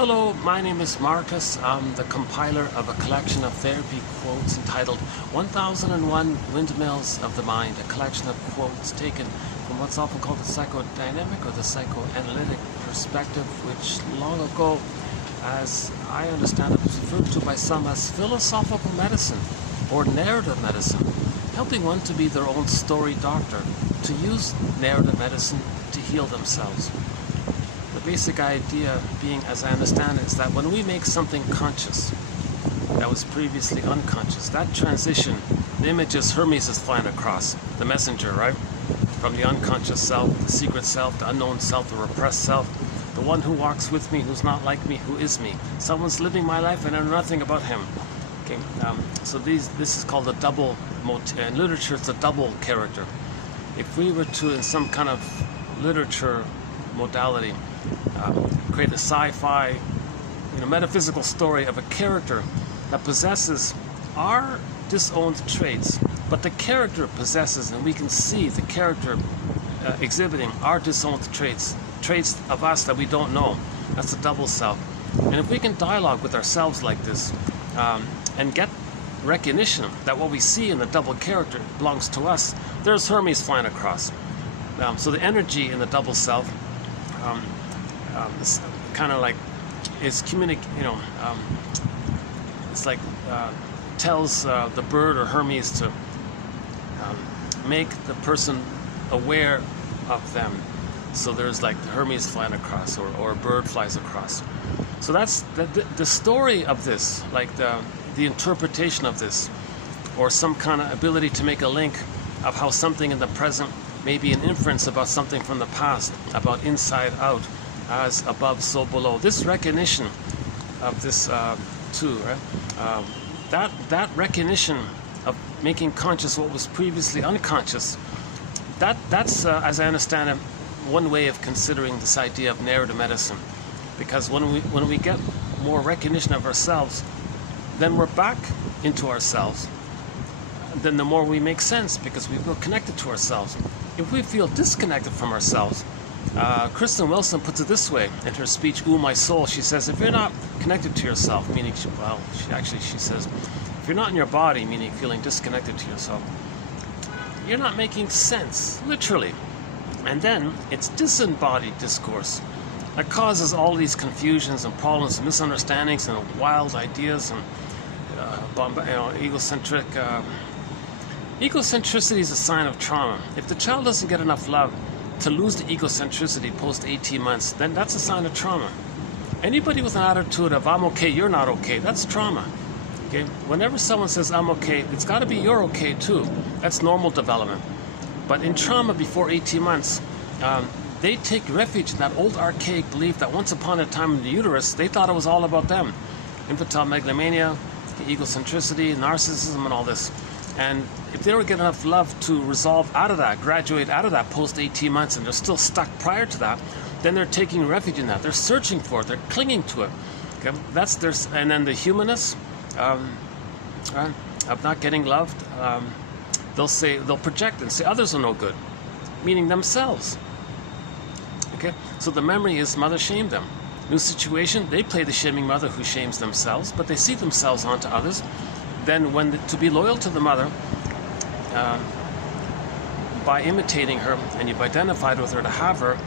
Hello, my name is Marcus. I'm the compiler of a collection of therapy quotes entitled 1001 Windmills of the Mind, a collection of quotes taken from what's often called the psychodynamic or the psychoanalytic perspective, which long ago, as I understand it, was referred to by some as philosophical medicine or narrative medicine, helping one to be their own story doctor, to use narrative medicine to heal themselves. The basic idea being, as I understand it, is that when we make something conscious that was previously unconscious, that transition, the image is Hermes is flying across, the messenger, right? From the unconscious self, the secret self, the unknown self, the repressed self, the one who walks with me, who's not like me, who is me. Someone's living my life and I know nothing about him. Okay, so this is called a double, in literature it's a double character. If we were to, in some kind of literature modality, create a sci-fi, metaphysical story of a character that possesses our disowned traits, but the character possesses, and we can see the character exhibiting our disowned traits of us that we don't know. That's a double self. And if we can dialogue with ourselves like this, and get recognition that what we see in the double character belongs to us, there's Hermes flying across. So the energy in the double self it's kind of like is it's like tells the bird or Hermes to make the person aware of them. So there's like Hermes flying across, or a bird flies across. So that's the story of this, like the interpretation of this, or some kind of ability to make a link of how something in the present may be an inference about something from the past, about inside out, as above so below. This recognition of this too, right? That recognition of making conscious what was previously unconscious, that's as I understand it, one way of considering this idea of narrative medicine. Because when we get more recognition of ourselves, then we're back into ourselves. Then the more we make sense, because we feel connected to ourselves. If we feel disconnected from ourselves, Kristen Wilson puts it this way in her speech, Ooh, My Soul. She says, if you're not connected to yourself, meaning, she says, if you're not in your body, meaning feeling disconnected to yourself, you're not making sense, literally. And then it's disembodied discourse that causes all these confusions and problems and misunderstandings and wild ideas and egocentric. Egocentricity is a sign of trauma. If the child doesn't get enough love to lose the egocentricity post 18 months, then that's a sign of trauma. Anybody with an attitude of I'm okay, you're not okay, that's trauma. Okay? Whenever someone says I'm okay, it's got to be you're okay too. That's normal development. But in trauma before 18 months, they take refuge in that old archaic belief that once upon a time in the uterus, they thought it was all about them. Infantile megalomania, egocentricity, narcissism, and all this. And if they don't get enough love to resolve out of that, graduate out of that post 18 months, and they're still stuck prior to that, then they're taking refuge in that. They're searching for it. They're clinging to it. Okay? That's their, and then the humanness of not getting loved. They'll project and say others are no good, meaning themselves. Okay, so the memory is mother shamed them. New situation, they play the shaming mother who shames themselves, but they see themselves onto others. Then to be loyal to the mother, by imitating her, and you've identified with her to have her,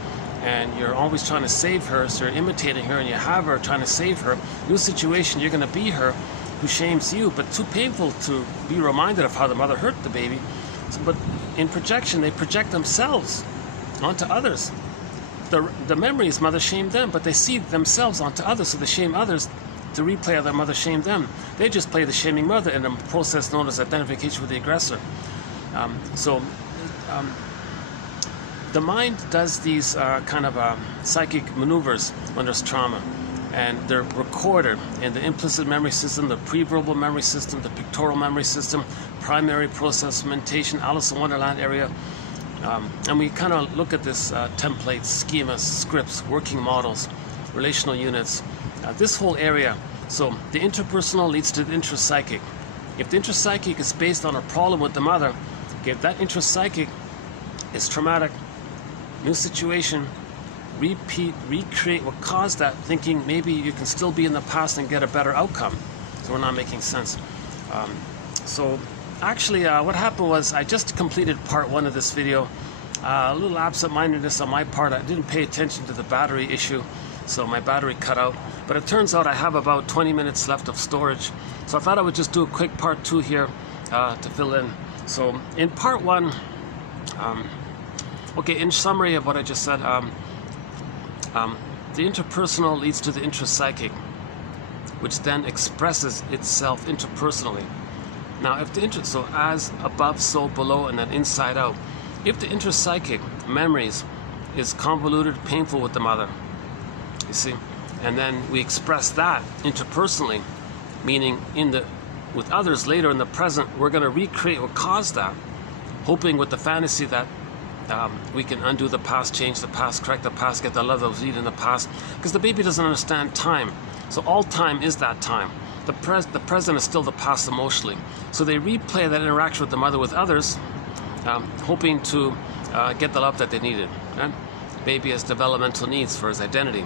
and you're always trying to save her, so you're imitating her and you have her trying to save her. New situation, you're going to be her who shames you, but too painful to be reminded of how the mother hurt the baby. So, but in projection, they project themselves onto others. The memory is mother shamed them, but they see themselves onto others, so they shame others. The replay of their mother shamed them. They just play the shaming mother in a process known as identification with the aggressor. The mind does these kind of psychic maneuvers when there's trauma, and they're recorded in the implicit memory system, the pre-verbal memory system, the pictorial memory system, primary process mentation, Alice in Wonderland area. And we kind of look at this templates, schemas, scripts, working models, relational units, this whole area. So the interpersonal leads to the intrapsychic. If the intrapsychic is based on a problem with the mother, okay, that intrapsychic is traumatic. New situation, recreate what caused that, thinking maybe you can still be in the past and get a better outcome. So we're not making sense. So actually what happened was I just completed part 1 of this video. A little absent-mindedness on my part. I didn't pay attention to the battery issue, so my battery cut out. But it turns out I have about 20 minutes left of storage. So I thought I would just do a quick part 2 here to fill in. So in part 1, okay, in summary of what I just said, the interpersonal leads to the intrapsychic, which then expresses itself interpersonally. Now, if the so as above, so below, and then inside out. If the intrapsychic memories is convoluted, painful with the mother, you see, and then we express that interpersonally, meaning with others later in the present, we're going to recreate what caused that, hoping with the fantasy that we can undo the past, change the past, correct the past, get the love that was needed in the past, because the baby doesn't understand time. So all time is that time. The present is still the past emotionally. So they replay that interaction with the mother with others, hoping to get the love that they needed. Right? Baby has developmental needs for his identity.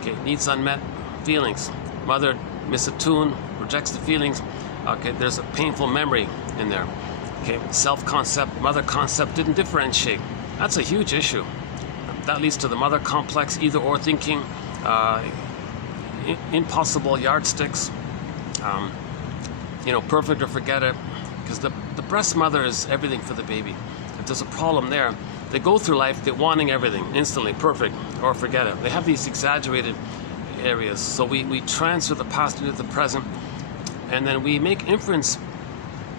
Okay, needs unmet feelings. Mother misattuned, rejects the feelings. Okay, there's a painful memory in there. Okay, self-concept, mother concept didn't differentiate. That's a huge issue. That leads to the mother complex, either-or thinking, impossible yardsticks, perfect or forget it. Because the breast mother is everything for the baby. If there's a problem there, they go through life wanting everything instantly, perfect or forget it. They have these exaggerated areas. So we transfer the past into the present, and then we make inference.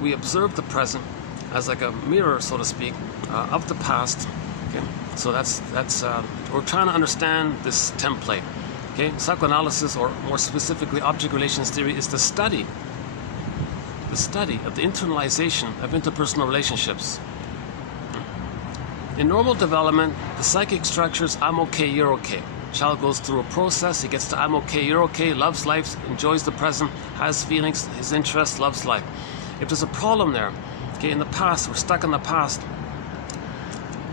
We observe the present as like a mirror, so to speak, of the past. Okay, so that's we're trying to understand this template. Okay, psychoanalysis, or more specifically, object relations theory, is the study of the internalization of interpersonal relationships. In normal development, the psychic structures I'm okay, you're okay. Child goes through a process, he gets to I'm okay, you're okay, loves life, enjoys the present, has feelings, his interests, loves life. If there's a problem there, okay, in the past, we're stuck in the past,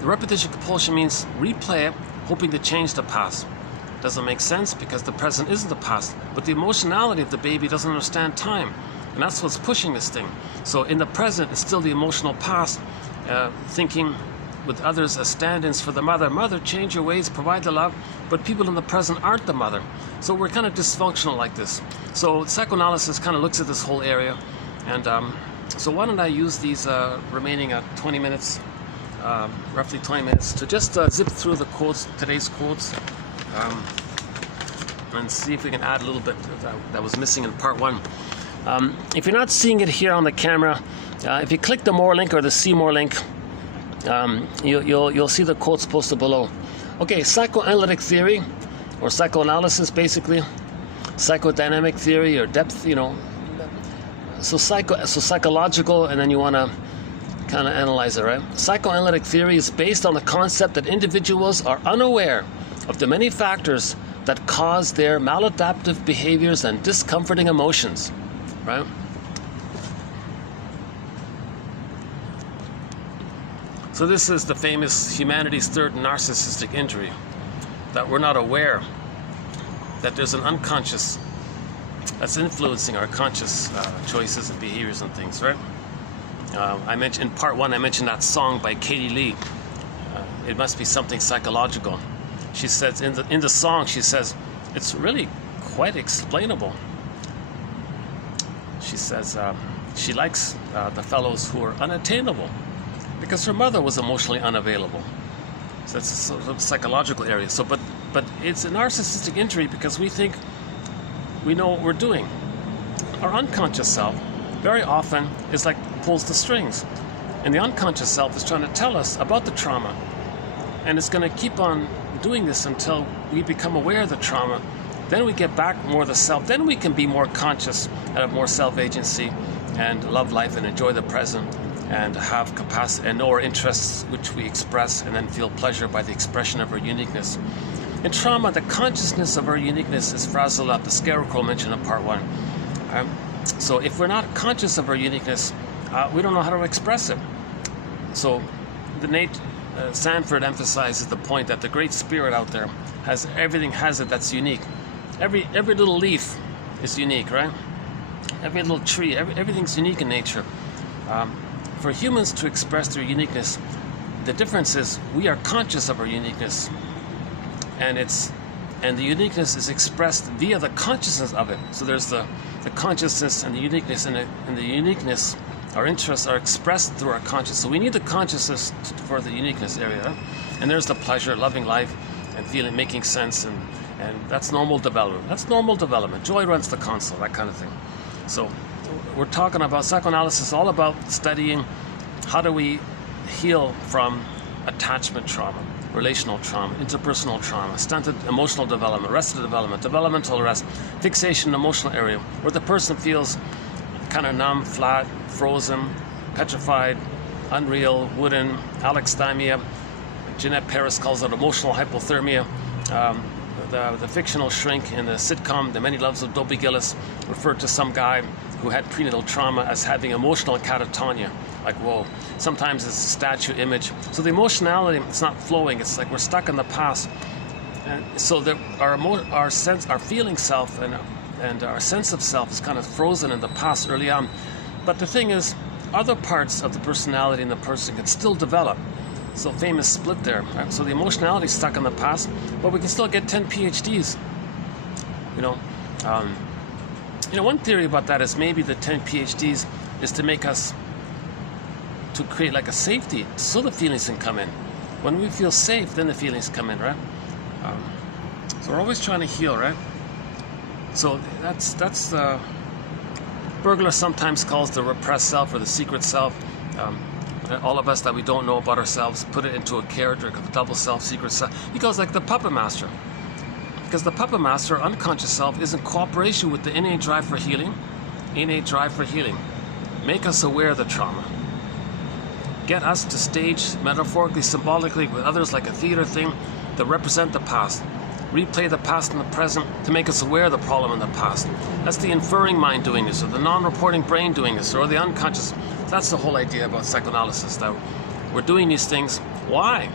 the repetition compulsion means replay it, hoping to change the past. Doesn't make sense because the present isn't the past, but the emotionality of the baby doesn't understand time. And that's what's pushing this thing. So in the present, it's still the emotional past, thinking with others as stand-ins for the mother. Mother, change your ways, provide the love, but people in the present aren't the mother. So we're kind of dysfunctional like this. So psychoanalysis kind of looks at this whole area. And so why don't I use these remaining 20 minutes, roughly 20 minutes, to just zip through the quotes, today's quotes, and see if we can add a little bit that was missing in part 1. If you're not seeing it here on the camera, if you click the More link or the See More link, you'll see the quotes posted below. Okay, psychoanalytic theory, or psychoanalysis basically, psychodynamic theory or depth, so psychological, and then you want to kind of analyze it, right? Psychoanalytic theory is based on the concept that individuals are unaware of the many factors that cause their maladaptive behaviors and discomforting emotions. Right? So this is the famous humanity's third narcissistic injury, that we're not aware that there's an unconscious that's influencing our conscious choices and behaviors and things, right? I mentioned in part 1, I mentioned that song by Katie Lee. It must be something psychological. She says in the song, she says it's really quite explainable. She says she likes the fellows who are unattainable because her mother was emotionally unavailable. So that's a sort of psychological area. So, but it's a narcissistic injury because we think we know what we're doing. Our unconscious self very often is like pulls the strings, and the unconscious self is trying to tell us about the trauma, and it's going to keep on doing this until we become aware of the trauma. Then we get back more of the self. Then we can be more conscious and have more self-agency and love life and enjoy the present and have capacity and know our interests, which we express, and then feel pleasure by the expression of our uniqueness. In trauma, the consciousness of our uniqueness is frazzled up. The scarecrow mentioned in part 1. So if we're not conscious of our uniqueness, we don't know how to express it. So the Nate Sanford emphasizes the point that the great spirit out there everything has it that's unique. Every little leaf is unique, right? Every little tree, everything's unique in nature. For humans to express their uniqueness, the difference is we are conscious of our uniqueness, and the uniqueness is expressed via the consciousness of it. So there's the consciousness and the uniqueness, and the uniqueness, our interests are expressed through our consciousness. So we need the consciousness for the uniqueness area, right? And there's the pleasure, loving life, and feeling, making sense, and that's normal development. That's normal development. Joy runs the console, that kind of thing. So we're talking about psychoanalysis, all about studying how do we heal from attachment trauma, relational trauma, interpersonal trauma, stunted emotional development, arrested development, developmental arrest, fixation emotional area, where the person feels kind of numb, flat, frozen, petrified, unreal, wooden, alexithymia. Jeanette Paris calls it emotional hypothermia. The fictional shrink in the sitcom The Many Loves of Dobie Gillis referred to some guy who had prenatal trauma as having emotional catatonia. Like, whoa. Sometimes it's a statue image. So the emotionality, it's not flowing. It's like we're stuck in the past. And so our feeling self and our sense of self is kind of frozen in the past early on. But the thing is, other parts of the personality in the person can still develop. So famous split there. Right? So the emotionality is stuck in the past, but we can still get 10 PhDs. One theory about that is maybe the 10 PhDs is to make us, to create like a safety, so the feelings can come in. When we feel safe, then the feelings come in, right? So we're always trying to heal, right? So that's the Burglar sometimes calls the repressed self or the secret self. All of us that we don't know about ourselves, put it into a character, the double self, secret self. He goes like the puppet master. Because the puppet master, unconscious self, is in cooperation with the innate drive for healing. Innate drive for healing. Make us aware of the trauma. Get us to stage, metaphorically, symbolically, with others like a theater thing, that represent the past. Replay the past and the present to make us aware of the problem in the past. That's the inferring mind doing this, or the non-reporting brain doing this, or the unconscious. That's the whole idea about psychoanalysis, that we're doing these things. Why?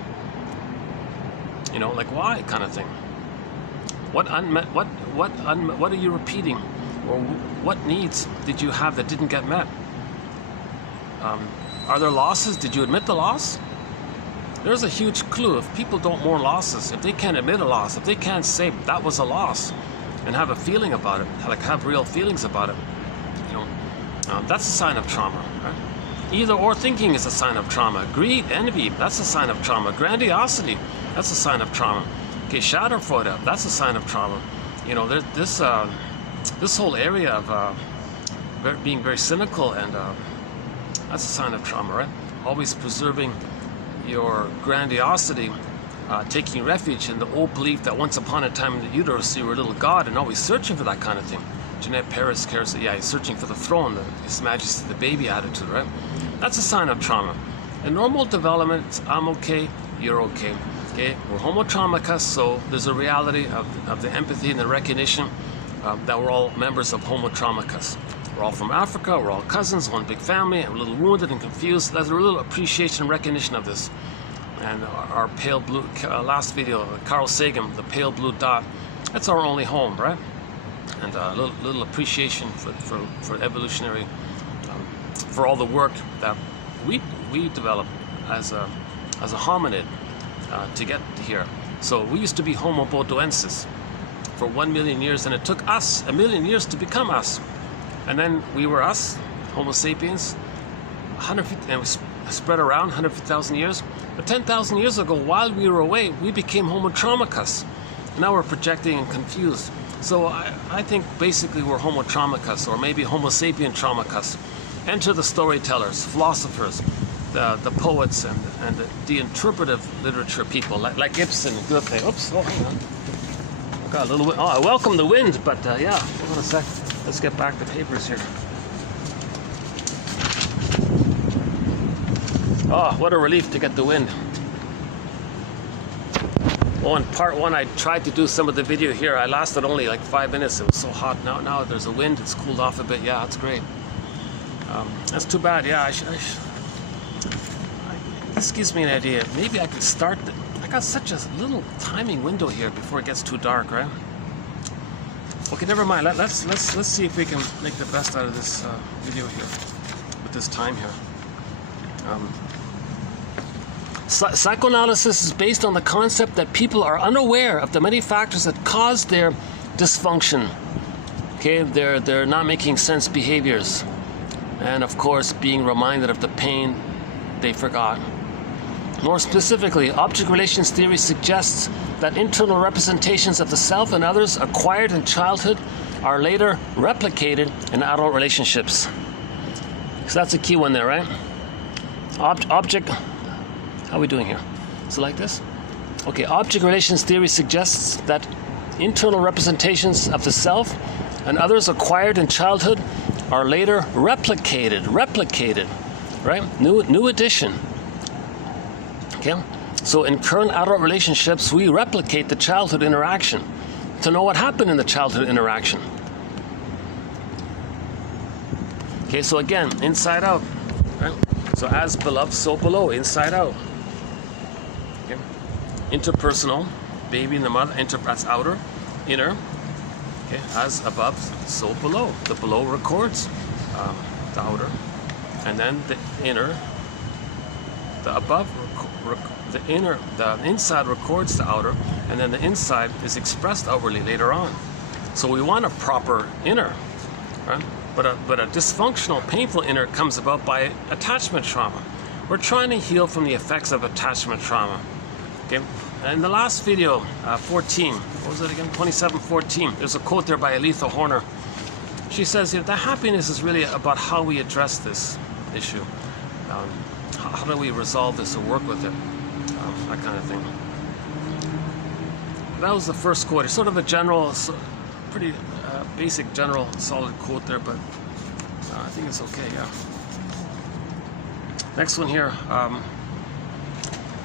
Like why kind of thing. What are you repeating? Or what needs did you have that didn't get met? Are there losses? Did you admit the loss? There's a huge clue. If people don't mourn losses, if they can't admit a loss, if they can't say that was a loss and have a feeling about it, like have real feelings about it, that's a sign of trauma, right? Either or thinking is a sign of trauma. Greed, envy, that's a sign of trauma. Grandiosity, that's a sign of trauma. Okay, Schadenfreude, that's a sign of trauma. This whole area of being very cynical, and that's a sign of trauma, right? Always preserving your grandiosity, taking refuge in the old belief that once upon a time in the uterus you were a little god, and always searching for that kind of thing. Jeanette Paris cares that, he's searching for the throne, His Majesty the baby attitude, right? That's a sign of trauma. In normal development, it's I'm okay, you're okay. Okay, we're homo traumicus, so there's a reality of the empathy and the recognition that we're all members of homo traumicus. We're all from Africa, we're all cousins, one big family, and we're a little wounded and confused. There's a little appreciation and recognition of this. And our pale blue, last video, Carl Sagan, the pale blue dot, that's our only home, right? And a little appreciation for evolutionary, for all the work that we developed as a hominid to get here. So we used to be Homo bodoensis for 1 million years, and it took us 1 million years to become us. And then we were us, Homo sapiens, 150, and it was spread around 150,000 years. But 10,000 years ago, while we were away, we became Homo traumicus. Now we're projecting and confused. So I think basically we're Homo traumicus, or maybe Homo sapien traumicus. Enter the storytellers, philosophers, the poets, and the interpretive literature people, like Ibsen and Goethe. Oops, oh, hang on. Got a little wind. Oh, I welcome the wind, but yeah, hold on a sec. Let's get back to papers here. Oh, what a relief to get the wind. Oh, in part one, I tried to do some of the video here. I lasted only like 5 minutes. It was so hot. Now there's a wind. It's cooled off a bit. Yeah, that's great. That's too bad. Yeah, this gives me an idea. Maybe I could start got such a little timing window here before it gets too dark, right? Okay, never mind. Let's see if we can make the best out of this video here with this time here. Psychoanalysis is based on the concept that people are unaware of the many factors that cause their dysfunction. Okay, they're not making sense behaviors, and of course being reminded of the pain they forgot. More specifically, object relations theory suggests that internal representations of the self and others acquired in childhood are later replicated in adult relationships. So that's a key one there, right? Object, how are we doing here? So like this? Okay, object relations theory suggests that internal representations of the self and others acquired in childhood are later replicated, right? New addition. Okay? So in current adult relationships, we replicate the childhood interaction to know what happened in the childhood interaction. Okay, so again, inside out, right? So as beloved, so below, inside out. Okay? Interpersonal, baby and the mother, that's outer, inner. Okay, as above, so below. The below records the outer, and then the inner, the above, the inside records the outer, and then the inside is expressed outwardly later on. So we want a proper inner, right? But a dysfunctional, painful inner comes about by attachment trauma. We're trying to heal from the effects of attachment trauma. Okay. In the last video, 14, what was it again? 27:14. There's a quote there by Aletha Horner. She says, that happiness is really about how we address this issue. How do we resolve this or work with it? That kind of thing. That was the first quote. It's sort of a general, pretty basic, general, solid quote there, but I think it's okay, yeah. Next one here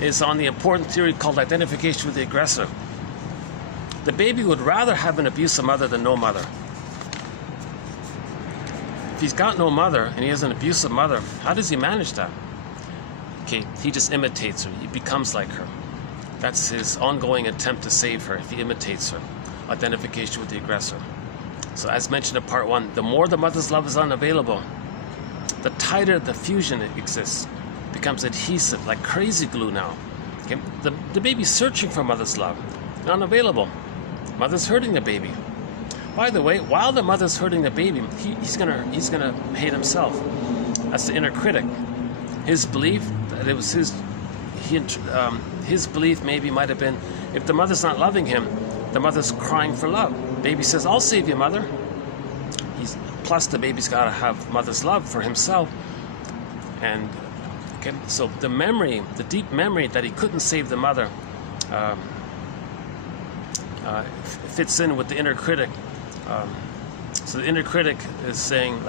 is on the important theory called identification with the aggressor. The baby would rather have an abusive mother than no mother. If he's got no mother and he has an abusive mother, how does he manage that? Okay, he just imitates her. He becomes like her. That's his ongoing attempt to save her, if he imitates her. Identification with the aggressor. So as mentioned in part 1, the more the mother's love is unavailable, the tighter the fusion exists. Becomes adhesive, like crazy glue now. Okay? The baby's searching for mother's love. Unavailable. Mother's hurting the baby. By the way, while the mother's hurting the baby, he's gonna hate himself. That's the inner critic. His belief that it was his belief maybe might have been, if the mother's not loving him, the mother's crying for love. Baby says, "I'll save you, mother." Plus the baby's got to have mother's love for himself. And okay, so the memory, the deep memory that he couldn't save the mother, fits in with the inner critic. So the inner critic is saying,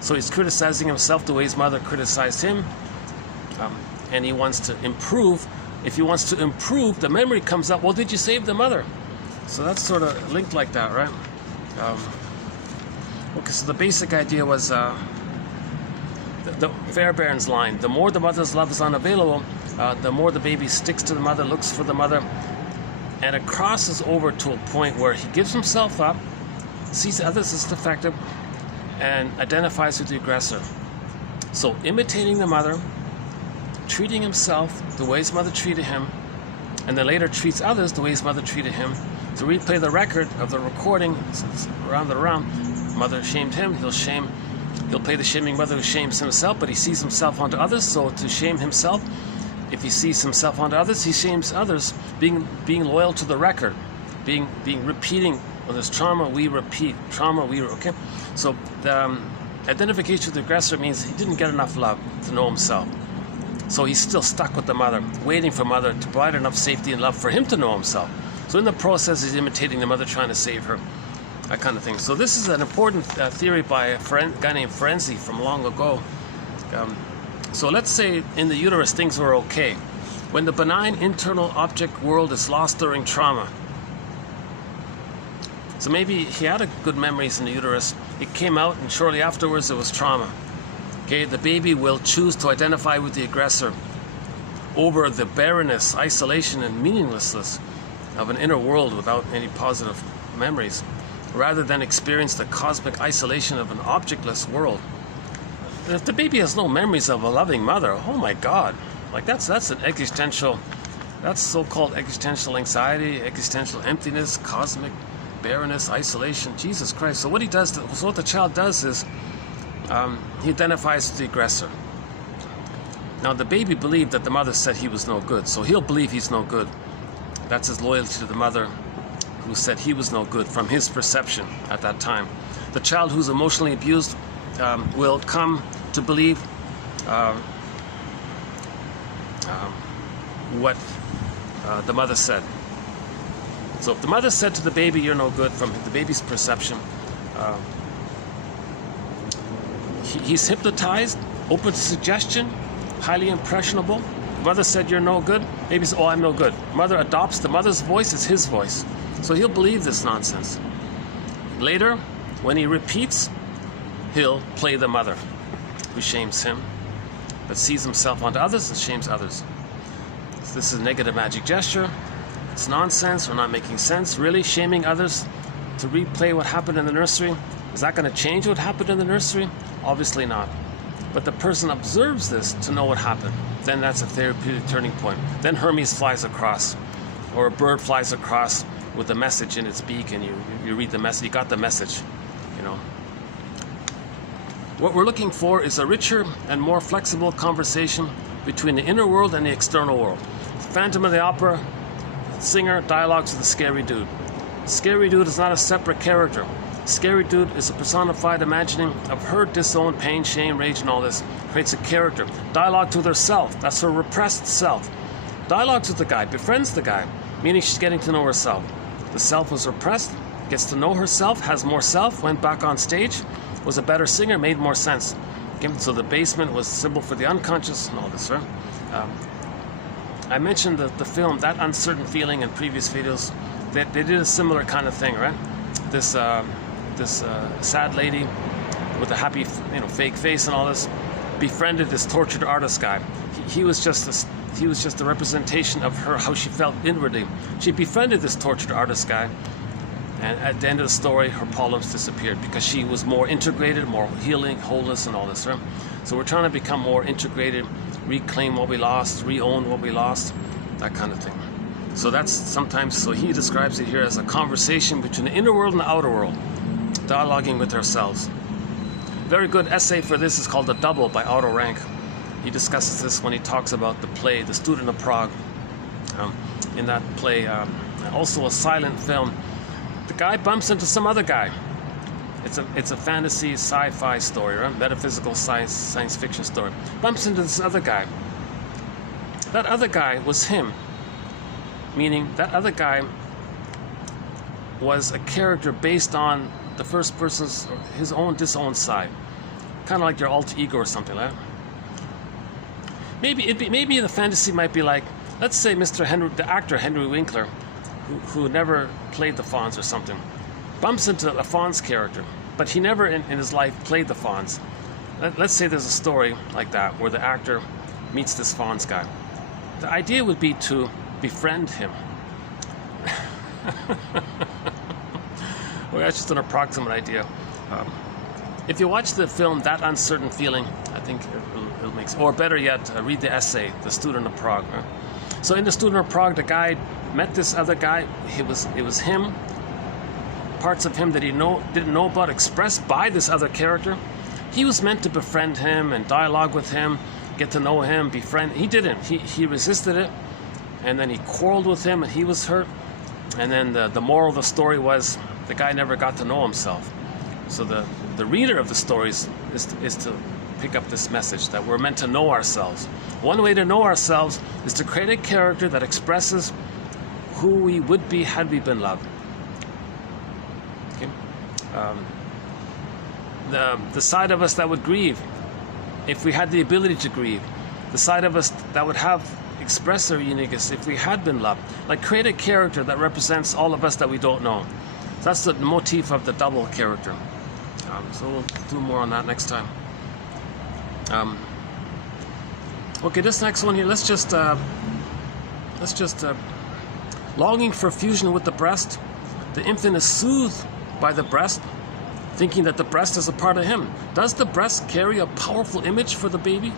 so he's criticizing himself the way his mother criticized him, and he wants to improve. If he wants to improve, the memory comes up, well, did you save the mother? So that's sort of linked like that, right? Okay, so the basic idea was the Fairbairn's line. The more the mother's love is unavailable, the more the baby sticks to the mother, looks for the mother, and it crosses over to a point where he gives himself up, sees others as defective, and identifies with the aggressor. So imitating the mother, treating himself the way his mother treated him, and then later treats others the way his mother treated him. To replay the record of the recording, round and around, mother shamed him, he'll play the shaming mother who shames himself, but he sees himself onto others, so to shame himself, if he sees himself onto others, he shames others, being loyal to the record, being repeating. When there's trauma, we repeat. Okay? So the identification with the aggressor means he didn't get enough love to know himself. So he's still stuck with the mother, waiting for mother to provide enough safety and love for him to know himself. So in the process, he's imitating the mother, trying to save her, that kind of thing. So this is an important theory by a guy named Ferenczi from long ago. So let's say in the uterus things were okay. When the benign internal object world is lost during trauma. So maybe he had good memories in the uterus. It came out, and shortly afterwards it was trauma. Okay, the baby will choose to identify with the aggressor. over the barrenness, isolation, and meaninglessness of an inner world without any positive memories, rather than experience the cosmic isolation of an objectless world. And if the baby has no memories of a loving mother, oh my God, like that's an existential, that's so-called existential anxiety, existential emptiness, cosmic barrenness, isolation. Jesus Christ! So what he does, so what the child does is he identifies with the aggressor. Now the baby believed that the mother said he was no good, so he'll believe he's no good. That's his loyalty to the mother who said he was no good from his perception at that time. The child who's emotionally abused will come to believe what the mother said. So if the mother said to the baby, "You're no good," from the baby's perception, he's hypnotized, open to suggestion, highly impressionable. The mother said, "You're no good." Baby says, "Oh, I'm no good." Mother adopts the mother's voice as his voice. So he'll believe this nonsense. Later, when he repeats, he'll play the mother, who shames him, but sees himself onto others and shames others. So this is a negative magic gesture. It's nonsense or not making sense. Really, shaming others to replay what happened in the nursery? Is that going to change what happened in the nursery? Obviously not. But the person observes this to know what happened. Then that's a therapeutic turning point. Then Hermes flies across, or a bird flies across with a message in its beak, and you read the message. You got the message, you know. What we're looking for is a richer and more flexible conversation between the inner world and the external world. Phantom of the Opera singer dialogues with a scary dude. Scary dude is not a separate character. Scary dude is a personified imagining of her disowned pain, shame, rage, and all this. Creates a character. Dialogue with herself. That's her repressed self. Dialogues with the guy. Befriends the guy. Meaning she's getting to know herself. The self was repressed. Gets to know herself. Has more self. Went back on stage. Was a better singer. Made more sense. Okay? So the basement was a symbol for the unconscious and all this, right? I mentioned the film, That Uncertain Feeling, in previous videos. They did a similar kind of thing, right? This sad lady with a happy, fake face and all this, befriended this tortured artist guy. He was just a representation of her, how she felt inwardly. She befriended this tortured artist guy, and at the end of the story, her problems disappeared because she was more integrated, more healing, wholeness, and all this, right? So we're trying to become more integrated, reclaim what we lost, re-own what we lost, that kind of thing. So that's sometimes, so he describes it here as a conversation between the inner world and the outer world, dialoguing with ourselves. Very good essay for this is called The Double by Otto Rank. He discusses this when he talks about the play, The Student of Prague. In that play, also a silent film, the guy bumps into some other guy. It's a fantasy sci-fi story, right? Metaphysical science fiction story. Bumps into this other guy. That other guy was him. Meaning that other guy was a character based on the first person's, his own disowned side. Kind of like your alter ego or something like that. Maybe the fantasy might be like, let's say the actor Henry Winkler, who never played the Fonz or something, bumps into a Fonz character, but he never in his life played the Fonz. Let's say there's a story like that where the actor meets this Fonz guy. The idea would be to befriend him. Well, that's just an approximate idea. If you watch the film That Uncertain Feeling, I think it'll make sense. Or better yet, read the essay, The Student of Prague. Right? So in The Student of Prague, the guy met this other guy. It was him. Parts of him that he didn't know about expressed by this other character. He was meant to befriend him and dialogue with him, get to know him, befriend. He didn't. He resisted it. And then he quarreled with him and he was hurt. And then the moral of the story was the guy never got to know himself. So the reader of the stories is to pick up this message that we're meant to know ourselves. One way to know ourselves is to create a character that expresses who we would be had we been loved. Okay? The side of us that would grieve, if we had the ability to grieve. The side of us that would express our uniqueness if we had been loved. Like create a character that represents all of us that we don't know. So that's the motif of the double character. So we'll do more on that next time. Okay, this next one here, let's just longing for fusion with the breast. The infant is soothed by the breast, thinking that the breast is a part of him. Does the breast carry a powerful image for the baby?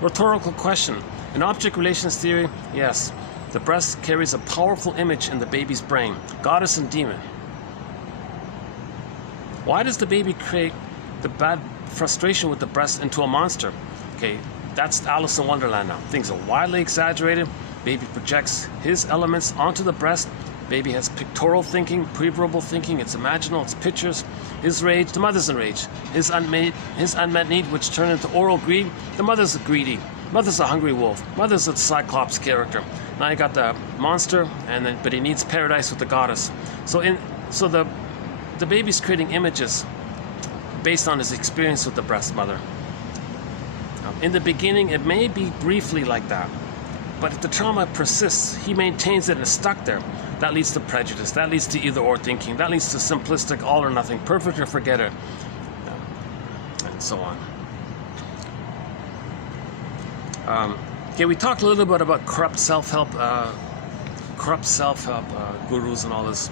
Rhetorical question. In object relations theory, yes, the breast carries a powerful image in the baby's brain. Goddess and demon. Why does the baby create the bad frustration with the breast into a monster? Okay, that's Alice in Wonderland now. Things are wildly exaggerated. Baby projects his elements onto the breast. Baby has pictorial thinking, pre-verbal thinking, it's imaginal, it's pictures. His rage, the mother's enraged. His unmet need, which turned into oral greed, the mother's greedy. Mother's a hungry wolf. Mother's a Cyclops character. Now you got the monster, but he needs paradise with the goddess. So the baby's creating images based on his experience with the breast mother. In the beginning, it may be briefly like that, but if the trauma persists, he maintains it and is stuck there. That leads to prejudice. That leads to either-or thinking. That leads to simplistic all or nothing, perfect or forget it, and so on. Okay, we talked a little bit about corrupt self-help gurus and all this.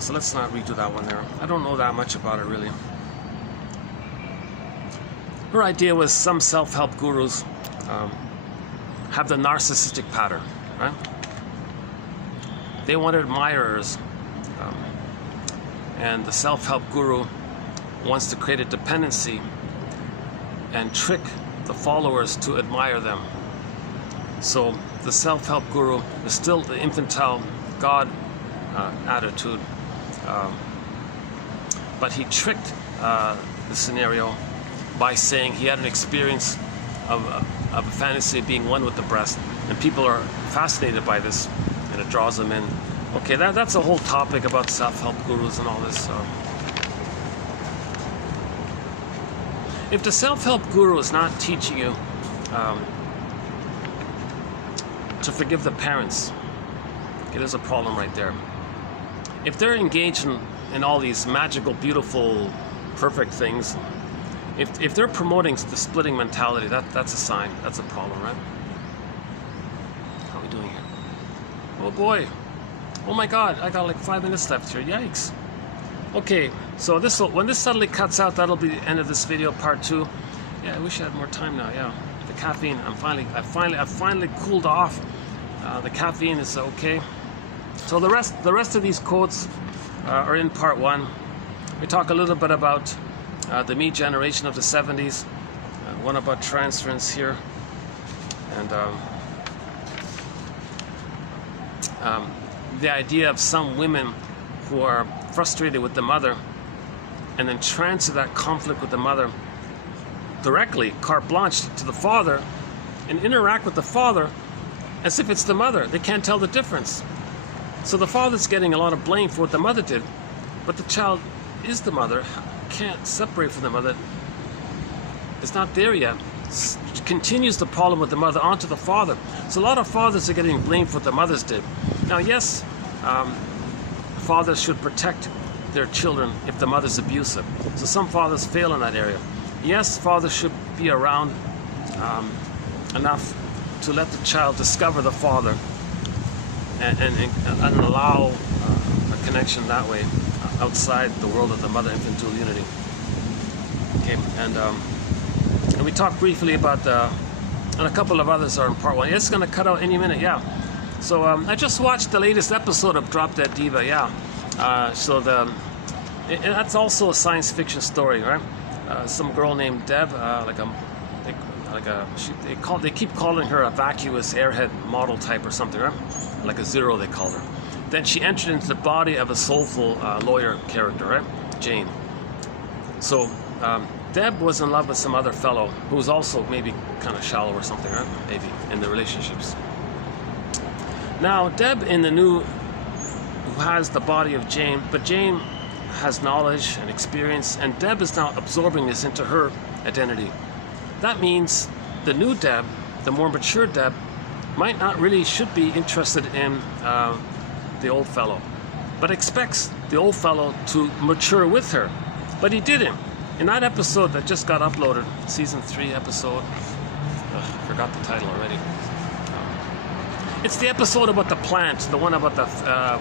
So let's not redo that one there. I don't know that much about it really. Her idea was some self-help gurus have the narcissistic pattern, right? They want admirers, and the self-help guru wants to create a dependency and trick the followers to admire them. So the self-help guru is still the infantile God attitude, but he tricked the scenario by saying he had an experience of a fantasy of being one with the breast, and people are fascinated by this, and it draws them in. Okay, that's a whole topic about self-help gurus and all this. If the self-help guru is not teaching you to forgive the parents, it is a problem right there. If they're engaged in all these magical, beautiful, perfect things, if they're promoting the splitting mentality, that's a sign. That's a problem, right? How are we doing here? Oh boy. Oh my God, I got like 5 minutes left here. Yikes. Okay, so when this suddenly cuts out, that'll be the end of this video, part 2. Yeah, I wish I had more time now. Yeah, the caffeine. I finally cooled off. The caffeine is okay. So the rest of these quotes are in part 1. We talk a little bit about the me generation of the 70s. One about transference here, and the idea of some women who are frustrated with the mother and then transfer that conflict with the mother directly, carte blanche, to the father, and interact with the father as if it's the mother. They can't tell the difference. So the father's getting a lot of blame for what the mother did, but the child is the mother, can't separate from the mother. It's not there yet. Continues the problem with the mother onto the father. So a lot of fathers are getting blamed for what the mothers did. Now, yes, fathers should protect their children if the mother's abusive. So some fathers fail in that area. Yes, fathers should be around enough to let the child discover the father and allow a connection that way outside the world of the mother-infant dual unity. Okay, and we talked briefly about and a couple of others are in part 1. It's going to cut out any minute, yeah. So I just watched the latest episode of Drop Dead Diva, yeah. That's also a science fiction story, right? Some girl named Deb, they keep calling her a vacuous airhead model type or something, right? Like a Zero, they call her. Then she entered into the body of a soulful lawyer character, right? Jane. So Deb was in love with some other fellow who was also maybe kind of shallow or something, right? Maybe in the relationships. Now Deb who has the body of Jane, but Jane has knowledge and experience, and Deb is now absorbing this into her identity. That means the new Deb, the more mature Deb, should be interested in the old fellow, but expects the old fellow to mature with her. But he didn't. In that episode that just got uploaded, season 3 episode, I forgot the title already. It's the episode about the plant, the one about the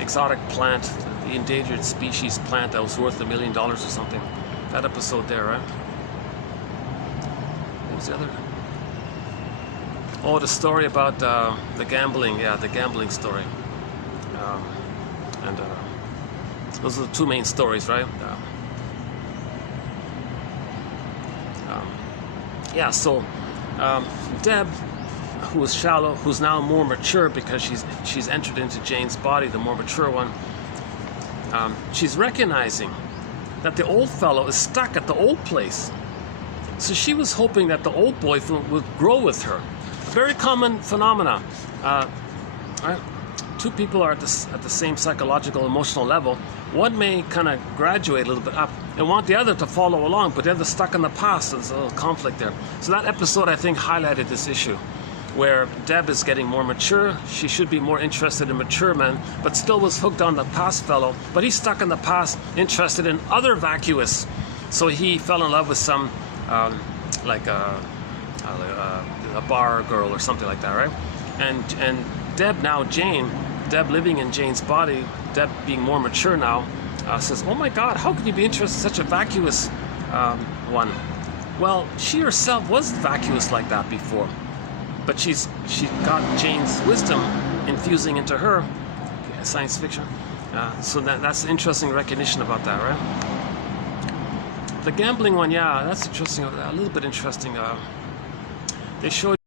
exotic plant, the endangered species plant that was worth $1 million or something. That episode there, right? What was the other? Oh, the story about the gambling. Yeah, the gambling story. And those are the two main stories, right? Yeah, so Deb, who was shallow, who's now more mature because she's entered into Jane's body, the more mature one. She's recognizing that the old fellow is stuck at the old place. So she was hoping that the old boyfriend would grow with her. A very common phenomena. Right? Two people are at the same psychological, emotional level. One may kind of graduate a little bit up and want the other to follow along, but they're stuck in the past. There's a little conflict there. So that episode, I think, highlighted this issue, where Deb is getting more mature. She should be more interested in mature men, but still was hooked on the past fellow. But he's stuck in the past, interested in other vacuous. So he fell in love with some, like a bar girl or something like that, right? And Deb now, Jane, Deb living in Jane's body, Deb being more mature now, says, oh my God, how could you be interested in such a vacuous one? Well, she herself was vacuous like that before, but she got Jane's wisdom infusing into her, science fiction. So that's interesting recognition about that, right? The gambling one, yeah, that's interesting, a little bit interesting. They show